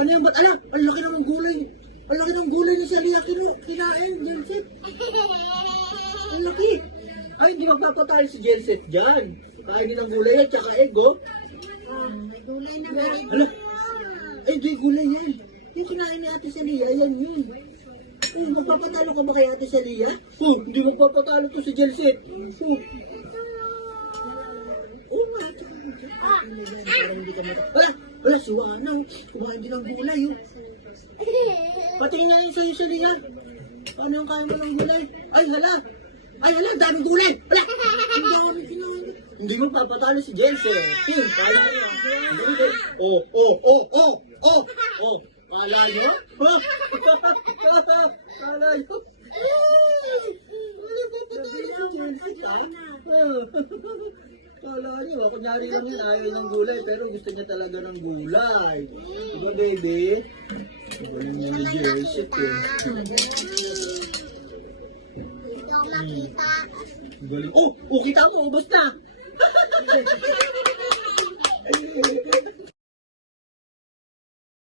Ano yan? Ba't ala? Ang laki naman gulay. Ang laki ng gulay ni Celia kinain, Jenset. Ang laki. Ay, hindi magpapatalo si Jenset dyan. Kain din ng gulay at saka egg, oh. May gulay na very Ala? Ay, di gulay yan. Yung kinain ni Ate Celia, yan yun. Oh, magpapatalo ka ba kay Ate Celia? Oh, hindi magpapatalo to si Jenset. Oh. Oh, nga. Wala, si Wana. Kumain din ng gulay, oh. Patingin nga yung sa'yo, Celia. Paano yung kaya mo ng gulay? Ay, hala. Ay, hala, daming gulay. Hala, ang dami kinain. Hindi mo papatalo si Jensen. Kala nyo. Oh. Kala nyo? Kala nyo? Wala papatalo si Jensen, Kala nyo, kunyari lang yan, ayaw ng gulay, pero gusto niya talaga ng gulay. Diba, baby? Galing niya ni Jensen, Ito makita. Galing. Oh, kita mo, ubos na.